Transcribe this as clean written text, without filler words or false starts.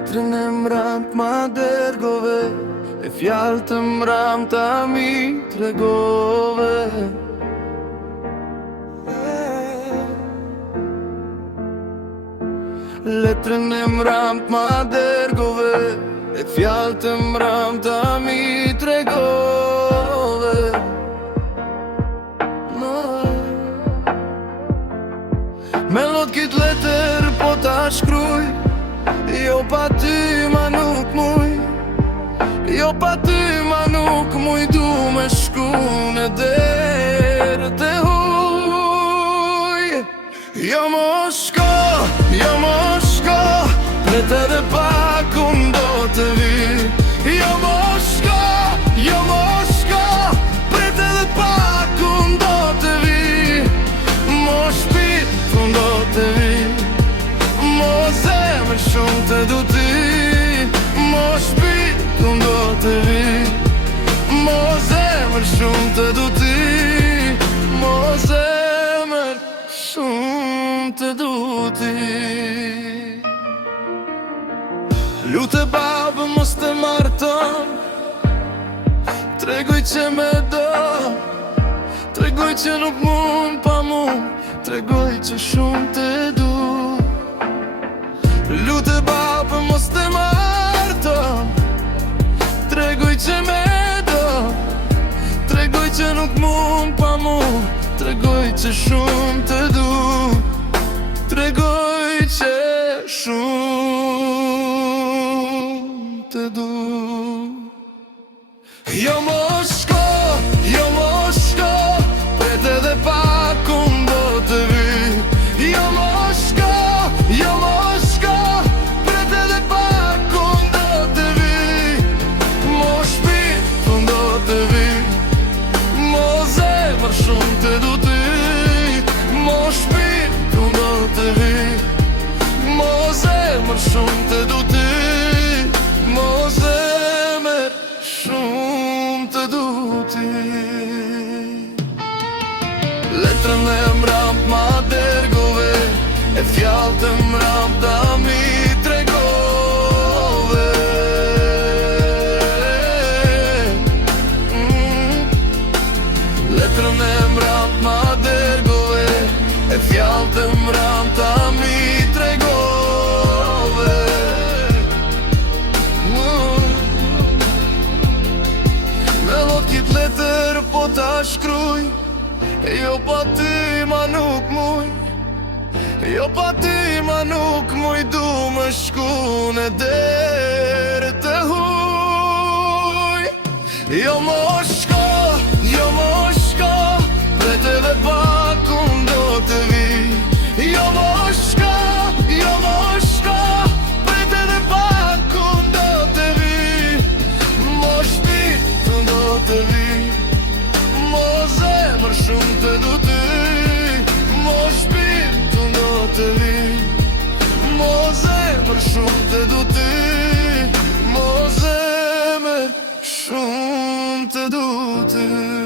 Letrën e mramët ma dërgove, e fjallë të mramëta mi tregove. Letrën e mramët ma dërgove, e fjallë të mramëta mi tregove. Me lot kit letër po ta shkruj, jo pa ty ma nuk muj, jo pa ty ma nuk muj, du me shku në derë të huj. Jo mo shko, pret edhe pak unë do të vi. Jo mo shko, pret edhe pak unë do të vi. Mo shpit unë do të vi, mo zemër shumë të du ti. Mo shpit unë do të vi, mo zemër shumë të du ti. Mo zemër shumë të du ti. Lutë babë mos të marton, tregoj që me do, tregoj që nuk mund pa mu, tregoj që shumë të du. Lutë babë mos të marton, tregoj që me do, tregoj që nuk mund pa mu, tregoj që shumë të du. Tregoj që shumë të du. Jo mo shko, pret edhe pak unë do të vi. Jo mo shko, pret edhe pak unë do të vi. Mo shpit unë do të vi, mo zemër shumë të du ti. Mo shpit unë do të vi, mo zemër shumë të du ti. Mo zemër shumë të du ti. Letrën e mramët ma dërgove, e fjallë të mramëta mi tregove. Letrën e mramët ma dërgove, e fjallë të mramëta mi tregove. Letër po ta shkruj, jo pa ty ma nuk muj, jo pa ty ma nuk muj, du me shku në derë të huj. Jo mo shko, pret edhe pak unë do të vi. Jo mo shko, pret edhe pak unë do të vi. Mo shpit unë do të vi, mo zemër shumë të du ti. Mo shpit unë do të vi, mo zemër shumë të du ti. Mo zemër shumë të du ti.